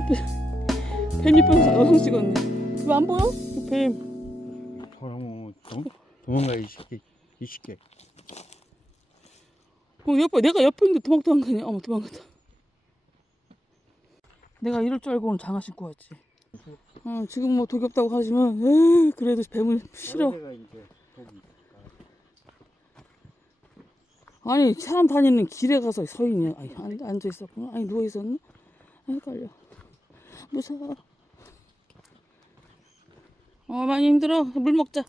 개 뱀 입혀서 영상 찍었네. 그거 안 보여? 그 뱀. 그러면 도망가 이 새끼. 옆에 내가 옆에 있는데 도망도 안 가냐? 어머 도망갔다. 내가 이럴 줄 알고 오늘 장화 신고 왔지. 지금 뭐 독이 없다고 하지만 그래도 뱀을 싫어. 아니 사람 다니는 길에 가서 서 있네. 아니 앉아 있었구나. 아니 누워 있었나? 헷갈려. 무서워. 많이 힘들어. 물 먹자.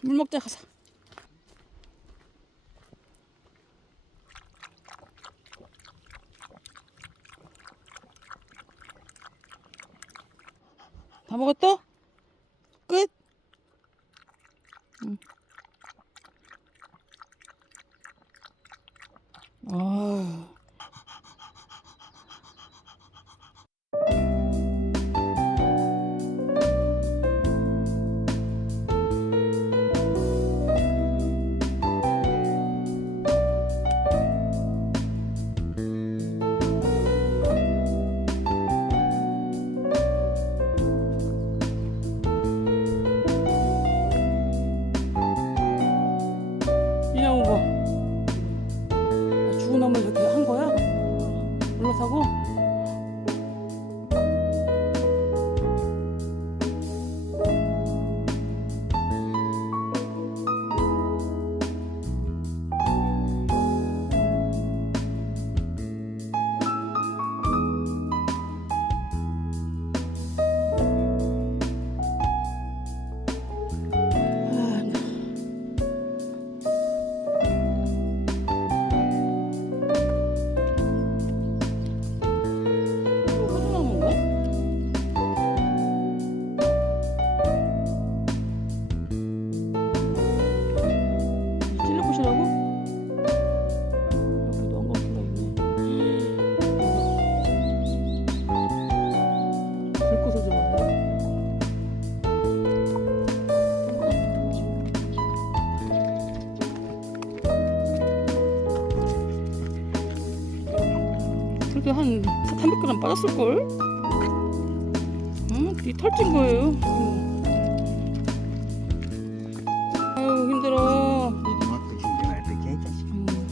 물 먹자 가자. 다 먹었어? 끝? 응. 이나온 거. 죽은 나무 이렇게 한 거야? 올라타고? 그래도 한 300g 빠졌을걸? 이 털찐 거예요. 아유 힘들어.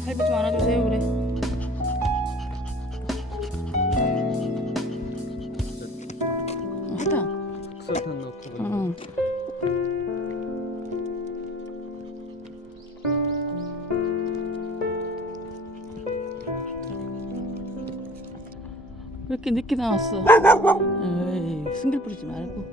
할비 좀 안아주세요 그래. 설탕 넣고. 왜 이렇게 늦게 나왔어? 에이, 승질 부리지 말고.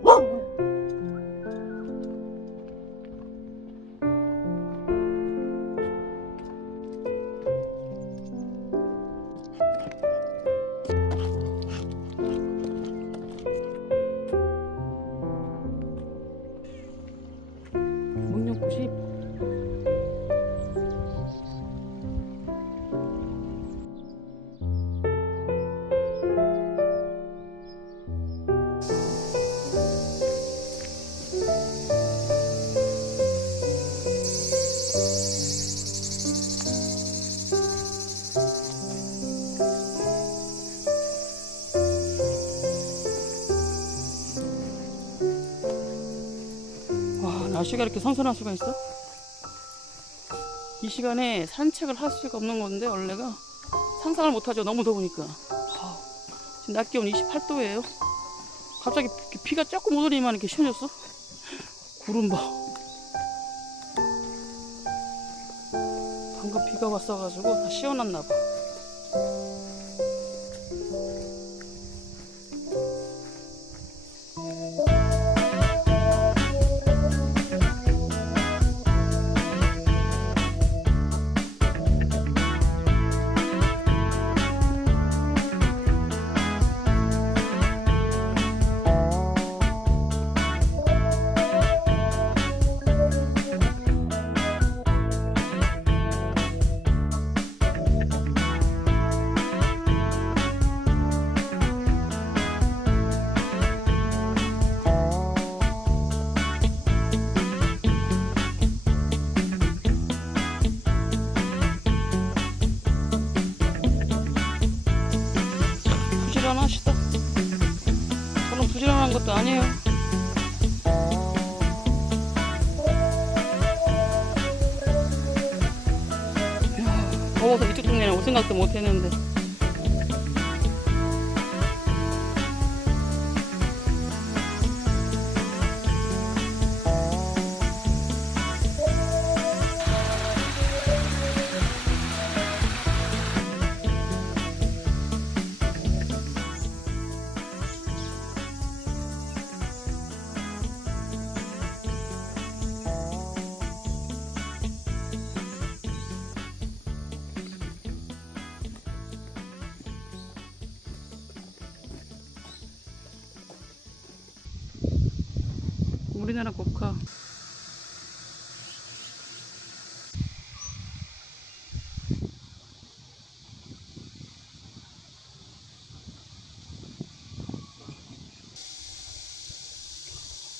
목련꽃이 날씨가 이렇게 선선할 수가 있어? 이 시간에 산책을 할 수가 없는 건데 원래가 상상을 못하죠. 너무 더우니까. 지금 낮 기온 28도예요 갑자기 비가 조금 오더니만 이렇게 시원해졌어. 구름 봐. 방금 비가 왔어가지고 다 시원했나 봐. 부지런한 것도 아니에요. 이야, 더워서 이쪽 동네는 올 생각도 못 했는데. 우리나라 국화.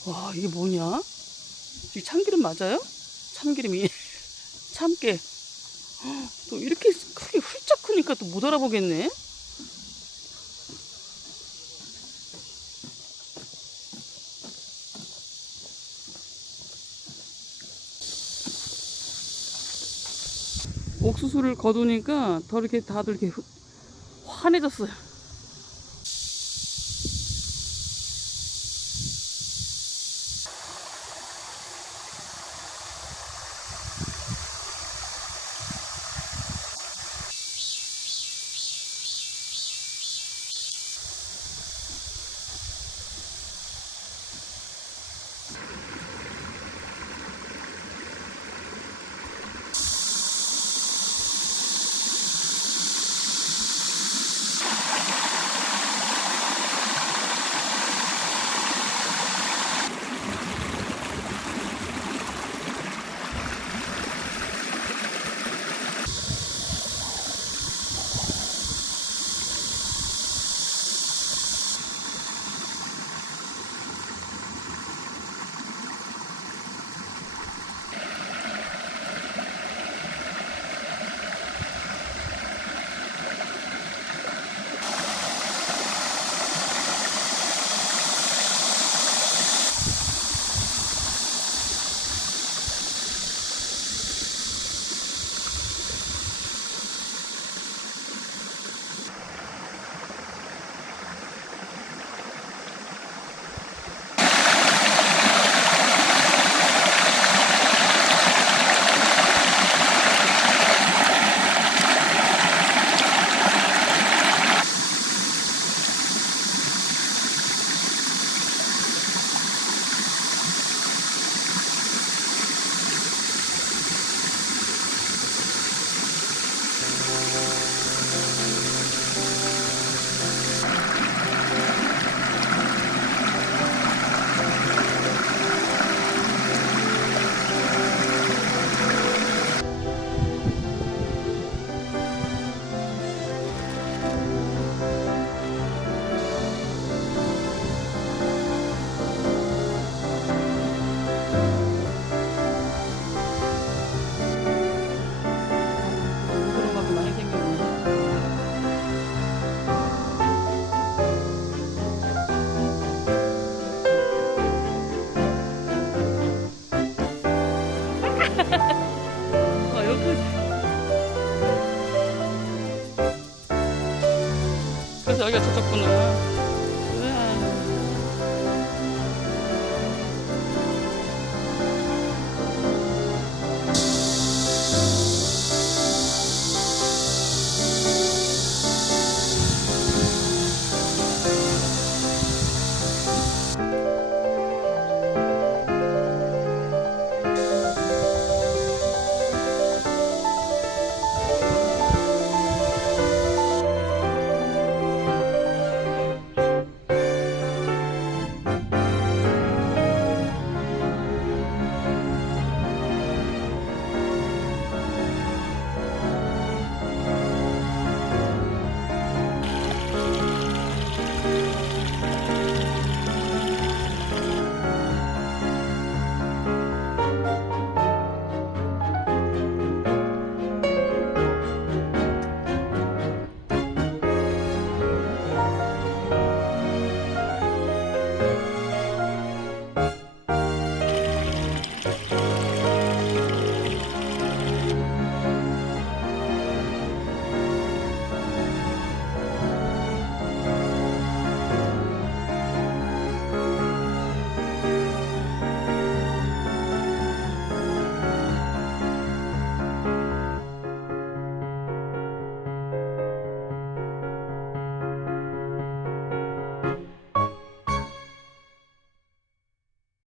와, 이게 뭐냐? 이 참기름 맞아요? 참기름이 참깨. 또 이렇게 크게 훌쩍 크니까 또 못 알아보겠네. 옥수수를 거두니까 더 이렇게 다들 이렇게 환해졌어요. 그래서 여기가 저쪽구나.